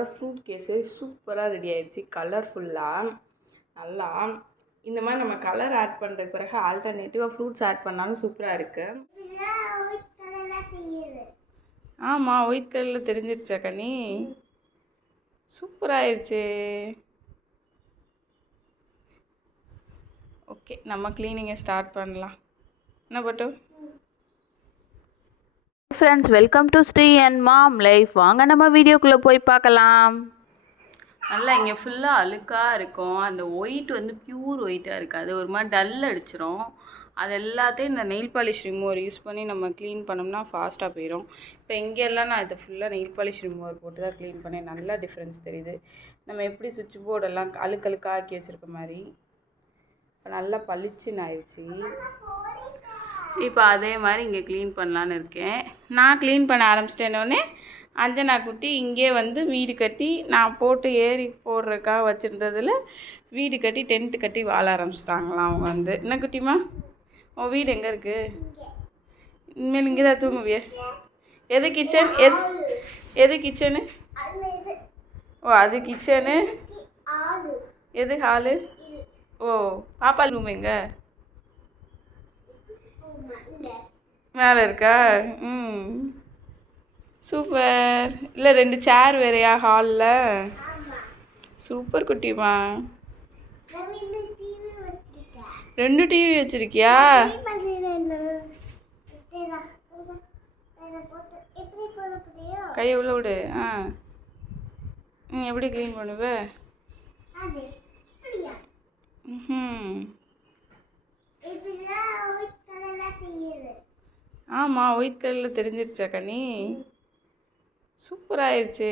நம்மளோட ஃப்ரூட் கேசரி சூப்பராக ரெடி ஆகிடுச்சு. கலர்ஃபுல்லாக நல்லா இந்த மாதிரி நம்ம கலர் ஆட் பண்ணுறதுக்கு பிறகு ஆல்டர்னேட்டிவாக ஃப்ரூட்ஸ் ஆட் பண்ணாலும் சூப்பராக இருக்குது. ஆமாம், ஒயிட் கலரில் தெரிஞ்சிருச்சா கனி? சூப்பராகிடுச்சு. ஓகே, நம்ம க்ளீனிங்கை ஸ்டார்ட் பண்ணலாம். என்ன பட்டு friends, welcome to Sri and mom life. வாங்க நம்ம வீடியோக்குள்ளே போய் பார்க்கலாம். நல்லா இங்கே ஃபுல்லாக அழுக்காக இருக்கும். அந்த ஒயிட் வந்து பியூர் ஒயிட்டாக இருக்காது, ஒரு மாதிரி டல் அடிச்சிடும். அது எல்லாத்தையும் இந்த நெயில் பாலிஷ் ரிமூவர் யூஸ் பண்ணி நம்ம க்ளீன் பண்ணோம்னா ஃபாஸ்ட்டாக போயிடும். இப்போ இங்கெல்லாம் நான் இதை ஃபுல்லாக நெயில் பாலிஷ் ரிமூவர் போட்டு தான் க்ளீன் பண்ணேன். நல்லா டிஃப்ரென்ஸ் தெரியுது. நம்ம எப்படி சுவிட்ச் போர்டெல்லாம் அழுக்கழுக்காக ஆக்கி வச்சுருக்க மாதிரி இப்போ நல்லா பளிச்சுன்னு ஆயிடுச்சு. இப்போ அதே மாதிரி இங்கே க்ளீன் பண்ணலான்னு இருக்கேன். நான் க்ளீன் பண்ண ஆரம்பிச்சிட்டேன்னொடனே அஞ்சனா குட்டி இங்கே வந்து வீடு கட்டி நான் போட்டு ஏறி போடுறதுக்காக வச்சுருந்ததில் வீடு கட்டி டென்ட்டு கட்டி வாழ ஆரம்பிச்சிட்டாங்களாம் அவங்க வந்து. என்ன குட்டிமா, உன் வீடு எங்கே இருக்குது? இனிமேல் இங்கே தான் தூங்குவியே. எது கிச்சன்? எது கிச்சனு? ஓ, அது கிச்சனு. எது ஹாலு? ஓ, பாப்பா ரூம் எங்கே? மேலே இருக்கா? சூப்பர். இல்லை 2 சேர் வேறையா ஹாலில்? சூப்பர் குட்டிமா. 2 டிவி வச்சுருக்கியா? கையை உள்ள விடு. எப்படி க்ளீன் பண்ணுவ? ஆமாம், ஒயிட் கலரில் தெரிஞ்சிருச்சா கனி? சூப்பராகிடுச்சு.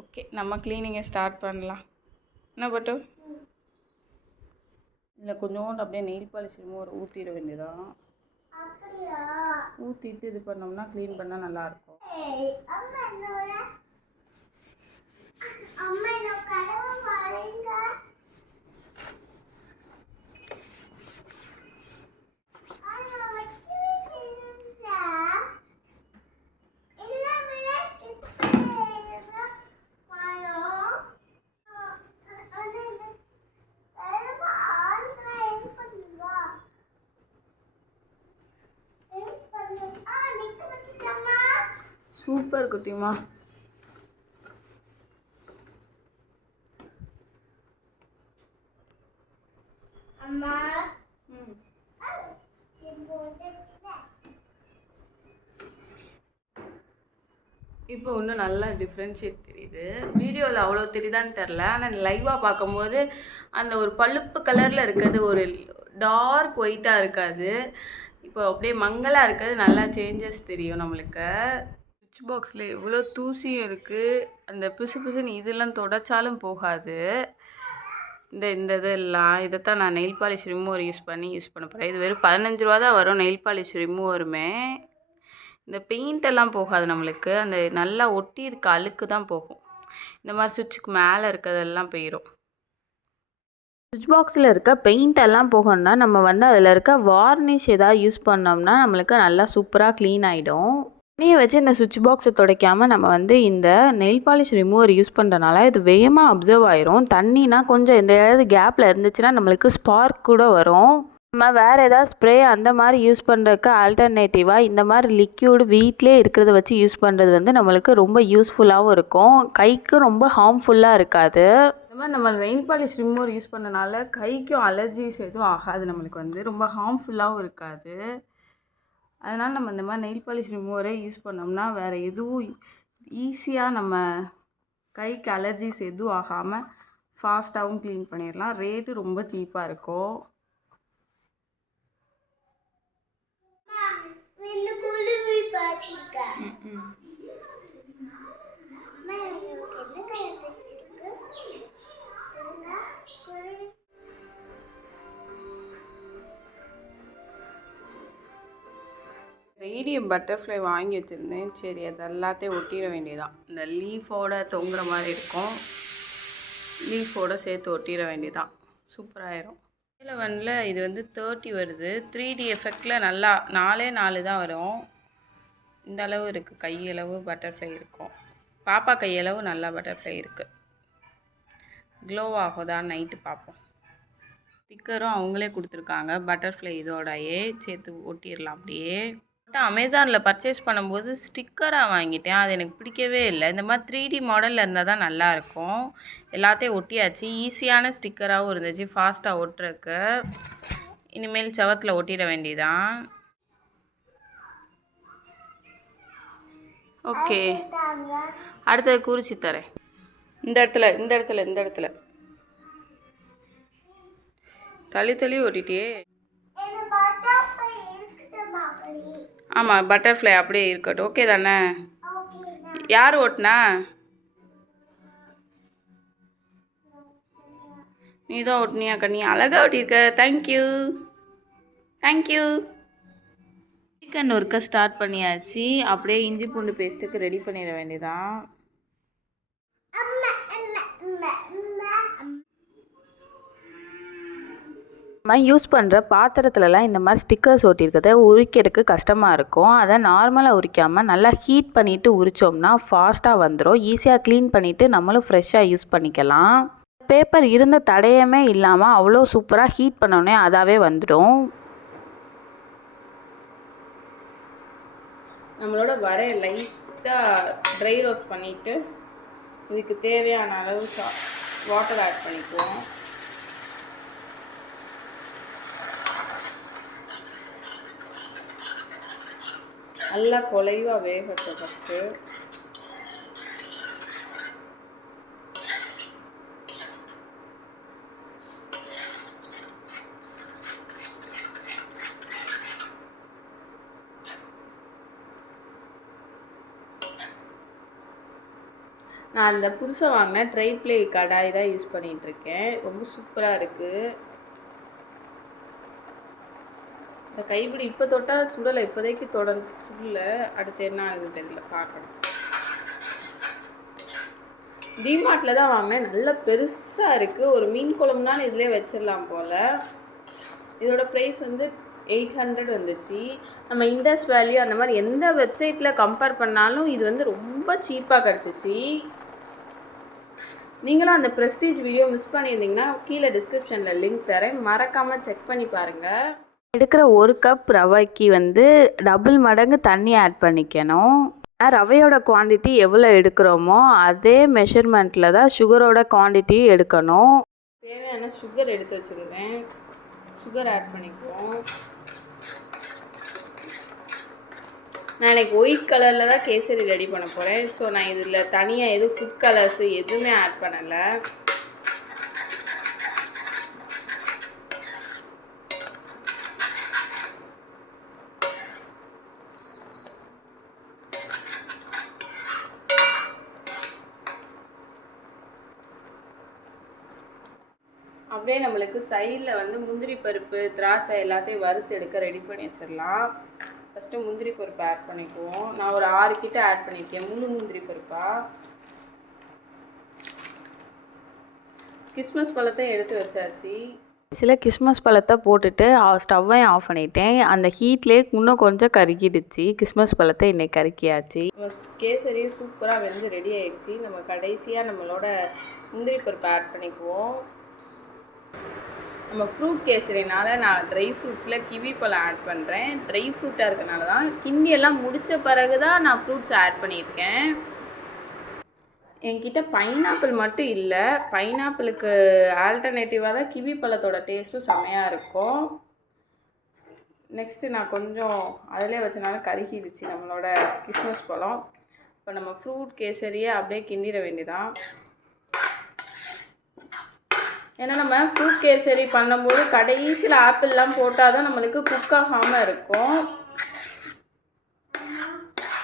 ஓகே, நம்ம க்ளீனிங்கை ஸ்டார்ட் பண்ணலாம். என்ன பட்டு இதில் கொஞ்சோண்டு அப்படியே நெயில் பாலிஷ் ரிமூவர் ஊற்றிட வேண்டியதான். ஊற்றிட்டு இது பண்ணோம்னா க்ளீன் பண்ணால் நல்லாயிருக்கும். சூப்பர் குட்டிமா. இப்போ இன்னும் நல்லா டிஃப்ரென்ஷியேட் தெரியுது. வீடியோவில் அவ்வளோ தெரியுதான்னு தெரில, ஆனால் லைவாக பார்க்கும்போது அந்த ஒரு பழுப்பு கலரில் இருக்கிறது ஒரு டார்க் ஒயிட்டாக இருக்காது. இப்போ அப்படியே மங்கலாக இருக்கிறது நல்லா சேஞ்சஸ் தெரியும் நம்மளுக்கு. சுவிட்ச் பாக்ஸில் எவ்வளோ தூசியும் இருக்குது. அந்த பிசு பிசுன்னு இதெல்லாம் தொடச்சாலும் போகாது. இந்த இதெல்லாம் இதைத்தான் நான் நெயில் பாலிஷ் ரிமூவர் யூஸ் பண்ண போகிறேன். இது வெறும் 15 ரூபா தான் வரும் நெயில் பாலிஷ் ரிமூவருமே. இந்த பெயிண்டெல்லாம் போகாது நம்மளுக்கு, அந்த நல்லா ஒட்டி இருக்க அழுக்கு தான் போகும். இந்த மாதிரி சுவிட்சுக்கு மேலே இருக்கிறதெல்லாம் போயிடும். சுவிட்ச் பாக்ஸில் இருக்க பெயிண்டெல்லாம் போகணும்னா நம்ம வந்து அதில் இருக்க வார்னிஷ் ஏதாவது யூஸ் பண்ணோம்னா நம்மளுக்கு நல்லா சூப்பராக க்ளீன் ஆகிடும். தண்ணியை வச்சு இந்த சுவிட்ச் பாக்ஸை துடைக்காமல் நம்ம வந்து இந்த நெயில் பாலிஷ் ரிமூவர் யூஸ் பண்ணுறனால இது வேகமாக அப்சர்வ் ஆயிரும். தண்ணினா கொஞ்சம் எந்த ஏதாவது கேப்பில் இருந்துச்சுன்னா நம்மளுக்கு ஸ்பார்க் கூட வரும். நம்ம வேறு ஏதாவது ஸ்ப்ரே அந்த மாதிரி யூஸ் பண்ணுறதுக்கு ஆல்டர்னேட்டிவாக இந்த மாதிரி லிக்யூடு வீட்டிலே இருக்கிறத வச்சு யூஸ் பண்ணுறது வந்து நம்மளுக்கு ரொம்ப யூஸ்ஃபுல்லாகவும் இருக்கும். கைக்கும் ரொம்ப ஹார்ம்ஃபுல்லாக இருக்காது. இந்த மாதிரி நம்ம நெயில் பாலிஷ் ரிமூவர் யூஸ் பண்ணனால கைக்கும் அலர்ஜிஸ் எதுவும் ஆகாது. நம்மளுக்கு வந்து ரொம்ப ஹார்ம்ஃபுல்லாகவும் இருக்காது. அதனால் நம்ம இந்த மாதிரி நெயில் பாலிஷ் ரிமூவரே யூஸ் பண்ணோம்னா வேறு எதுவும் ஈஸியாக நம்ம கைக்கு அலர்ஜிஸ் எதுவும் ஆகாமல் ஃபாஸ்ட்டாகவும் க்ளீன் பண்ணிடலாம். ரேட்டு ரொம்ப சீப்பாக இருக்கும். ரேடியம் பட்டர்ஃப்ளை வாங்கி வச்சுருந்தேன். சரி, அது எல்லாத்தையும் ஒட்டிட வேண்டியதான். இந்த லீஃபோட தொங்குற மாதிரி இருக்கும், லீஃபோடு சேர்த்து ஒட்டிட வேண்டியதான். சூப்பராகிடும். A11ல் இது வந்து 30 வருது. 3D எஃபெக்டில் நல்லா 4 தான் வரும். இந்த அளவு இருக்குது, கையளவு பட்டர்ஃப்ளை இருக்கும். பாப்பா கையளவு நல்லா பட்டர்ஃப்ளை இருக்குது. க்ளோ ஆகுதா நைட்டு பார்ப்போம். ஸ்டிக்கரும் அவங்களே கொடுத்துருக்காங்க, பட்டர்ஃப்ளை இதோடையே சேர்த்து ஒட்டிடலாம். அப்படியே அமேசானில் பர்ச்சேஸ் பண்ணும்போது ஸ்டிக்கராக வாங்கிட்டேன், அது எனக்கு பிடிக்கவே இல்லை. இந்த மாதிரி 3D மாடலில் இருந்தால் தான் நல்லாயிருக்கும். எல்லாத்தையும் ஒட்டியாச்சு, ஈஸியான ஸ்டிக்கராகவும் இருந்துச்சு, ஃபாஸ்ட்டாக ஒட்டுறக்கு. இனிமேல் செவத்தில் ஒட்டிட வேண்டியதான். ஓகே, அடுத்தது குறிச்சி தரேன். இந்த இடத்துல தள்ளி ஒட்டிட்டியே. ஆமாம், பட்டர்ஃப்ளை அப்படியே இருக்கட்டும். ஓகே தானே? யார் ஓட்டினா? நீ தான் ஓட்டினியாக்கா? நீ அழகாக ஓட்டியிருக்க. தேங்க்யூ. சிக்கன் ஒர்க்கை ஸ்டார்ட் பண்ணியாச்சு. அப்படியே இஞ்சி பூண்டு பேஸ்ட்டுக்கு ரெடி பண்ணிட வேண்டியதான். நம்ம யூஸ் பண்ணுற பாத்திரத்துலலாம் இந்த மாதிரி ஸ்டிக்கர்ஸ் ஒட்டியிருக்கிறத உரிக்கிறதுக்கு கஷ்டமாக இருக்கும். அதை நார்மலாக உரிக்காமல் நல்லா ஹீட் பண்ணிவிட்டு உரித்தோம்னா ஃபாஸ்ட்டாக வந்துடும். ஈஸியாக க்ளீன் பண்ணிவிட்டு நம்மளும் ஃப்ரெஷ்ஷாக யூஸ் பண்ணிக்கலாம். பேப்பர் இருந்த தடையமே இல்லாமல் அவ்வளோ சூப்பராக ஹீட் பண்ணோடனே அதாவே வந்துடும். நம்மளோட வரைய லைட்டாக ட்ரை ரோஸ்ட் பண்ணிவிட்டு இதுக்கு தேவையான அளவு வாட்டர் ஆட் பண்ணிக்குவோம். நல்லா குலைவாக வேகட்டும் ஃபஸ்ட்டு. நான் அந்த புதுசாக வாங்கின ட்ரை ப்ளே கடாய் தான் யூஸ் பண்ணிகிட்ருக்கேன். ரொம்ப சூப்பராக இருக்குது. இந்த கைப்பிடி இப்போ தொட்டால் சுடலை, இப்போதைக்கு சுடல. அடுத்து என்ன ஆகுது தெரியல, பார்க்கணும். டிமார்ட்டில் தான் வாங்கினேன். நல்லா பெருசாக இருக்குது. ஒரு மீன் குழம்புனாலும் இதிலே வச்சிடலாம் போல். இதோட ப்ரைஸ் வந்து 800 வந்துச்சு. நம்ம இண்டஸ் வேல்யூ அந்த மாதிரி எந்த வெப்சைட்டில் கம்பேர் பண்ணாலும் இது வந்து ரொம்ப சீப்பாக கிடச்சிச்சு. நீங்களும் அந்த ப்ரெஸ்டீஜ் வீடியோ மிஸ் பண்ணியிருந்தீங்கன்னா கீழே டிஸ்கிரிப்ஷனில் லிங்க் தரேன், மறக்காமல் செக் பண்ணி பாருங்கள். எடுக்கிற 1 கப் ரவைக்கு வந்து டபுள் மடங்கு தண்ணி ஆட் பண்ணிக்கணும். ரவையோட குவான்டிட்டி எவ்வளோ எடுக்கிறோமோ அதே மெஷர்மெண்ட்டில் தான் சுகரோட குவான்டிட்டி எடுக்கணும். தேவையான சுகர் எடுத்து வச்சுருந்தேன், சுகர் ஆட் பண்ணிக்குவோம். நான் எனக்கு ஒயிட் கலரில் தான் கேசரி ரெடி பண்ண போகிறேன். ஸோ நான் இதில் தனியாக எதுவும் ஃபுட் கலர்ஸு எதுவுமே ஆட் பண்ணலை. அப்படியே நம்மளுக்கு சைடில் வந்து முந்திரி பருப்பு, திராட்சை எல்லாத்தையும் வறுத்து எடுக்க ரெடி பண்ணி வச்சிடலாம். ஃபஸ்ட்டு முந்திரி பருப்பு ஆட் பண்ணிக்குவோம். நான் ஒரு 6 கிட்ட ஆட் பண்ணியிருக்கேன். 3 முந்திரி பருப்பா. கிஸ்மஸ் பழத்தை எடுத்து வச்சாச்சு. சில கிஸ்மஸ் பழத்தை போட்டுட்டு ஸ்டவ்வையும் ஆஃப் பண்ணிட்டேன். அந்த ஹீட்லேயே இன்னும் கொஞ்சம் கருகிடுச்சு. கிஸ்மஸ் பழத்தை இன்னைக்கு கருக்கியாச்சு. கேசரியும் சூப்பராக வெந்து ரெடி ஆயிடுச்சு. நம்ம கடைசியாக நம்மளோட முந்திரி பருப்பை ஆட் பண்ணிக்குவோம். நம்ம ஃப்ரூட் கேசரினால நான் ட்ரை ஃப்ரூட்ஸில் கிவி பழம் ஆட் பண்ணுறேன். ட்ரை ஃப்ரூட்டாக இருக்கனால தான். கிண்டி எல்லாம் முடித்த பிறகு தான் நான் ஃப்ரூட்ஸ் ஆட் பண்ணியிருக்கேன். என்கிட்ட பைனாப்பிள் மட்டும் இல்லை. பைனாப்பிளுக்கு ஆல்டர்னேட்டிவாக தான் கிவி பழத்தோட டேஸ்ட்டும் செம்மையாக இருக்கும். நெக்ஸ்ட்டு நான் கொஞ்சம் அதிலே வச்சனால கருகிடுச்சு நம்மளோட கிஸ்மஸ் பழம். இப்போ நம்ம ஃப்ரூட் கேசரியை அப்படியே கிண்டிட வேண்டியதான். ஏன்னா நம்ம ஃப்ரூட் கேசரி பண்ணும்போது கடைசியில் ஆப்பிள்லாம் போட்டால் தான் நம்மளுக்கு குக் ஆகாமல் இருக்கும்.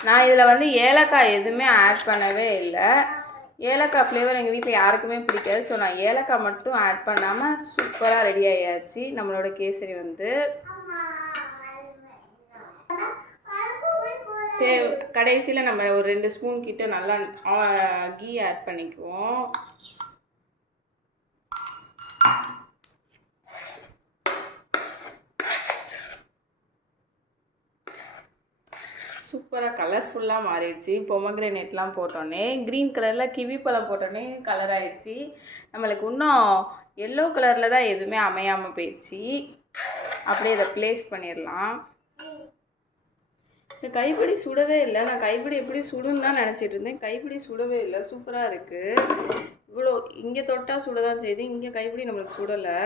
நான் இதில் வந்து ஏலக்காய் எதுவுமே ஆட் பண்ணவே இல்லை. ஏலக்காய் ஃப்ளேவர் எங்கள் வீட்டில் யாருக்குமே பிடிக்காது. ஸோ நான் ஏலக்காய் மட்டும் ஆட் பண்ணாமல் சூப்பராக ரெடி ஆகியாச்சு நம்மளோட கேசரி வந்து. கடைசியில் நம்ம ஒரு 2 ஸ்பூன் கிட்ட நல்லா கீ ஆட் பண்ணிக்குவோம். சூப்பராக கலர்ஃபுல்லாக மாறிடுச்சு. பொமக்ரேனேட்லாம் போட்டோன்னே க்ரீன் கலரில் கிவி பழம் போட்டோன்னே கலர் ஆகிடுச்சு. நம்மளுக்கு இன்னும் எல்லோ கலரில் தான் எதுவுமே அமையாமல் போயிடுச்சு. அப்படியே இதை ப்ளேஸ் பண்ணிடலாம். இந்த கைப்பிடி சுடவே இல்லை. நான் கைப்பிடி எப்படி சுடுன்னு தான் நினச்சிட்டு இருந்தேன். கைப்பிடி சுடவே இல்லை. சூப்பராக இருக்குது. இவ்வளோ இங்கே தொட்டால் சுட தான் செய்யுது. இங்கே கைப்பிடி நம்மளுக்கு சுடலை.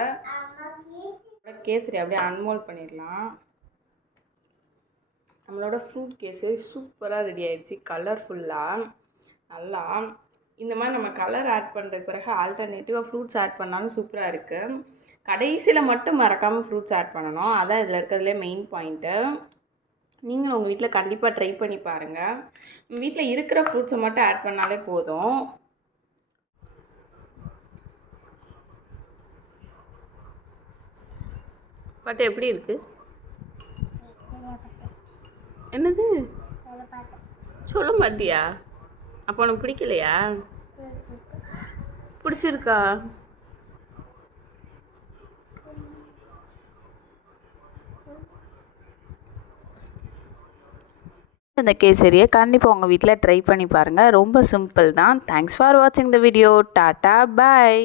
கேசரி அப்படியே அன்மோல்ட் பண்ணிடலாம். நம்மளோட ஃப்ரூட் கேசரி சூப்பராக ரெடி ஆகிடுச்சு. கலர்ஃபுல்லாக நல்லா இந்த மாதிரி நம்ம கலர் ஆட் பண்ணுறதுக்கு பிறகு ஆல்டர்னேட்டிவாக ஃப்ரூட்ஸ் ஆட் பண்ணாலும் சூப்பராக இருக்குது. கடைசியில் மட்டும் மறக்காமல் ஃப்ரூட்ஸ் ஆட் பண்ணணும். அதான் இதில் இருக்கிறதுலே மெயின் பாயிண்ட்டு. நீங்களும் உங்கள் வீட்டில் கண்டிப்பாக ட்ரை பண்ணி பாருங்கள். வீட்டில் இருக்கிற ஃப்ரூட்ஸை மட்டும் ஆட் பண்ணாலே போதும். பட் எப்படி இருக்குது? என்னது சொல்ல மாட்டியா? அப்போ உனக்கு பிடிக்கலையா? பிடிச்சிருக்கா? இந்த கேசரியை கண்டிப்பாக உங்கள் வீட்டில் ட்ரை பண்ணி பாருங்கள். ரொம்ப சிம்பிள் தான். தேங்க்ஸ் ஃபார் வாட்சிங் த வீடியோ. Tata bye.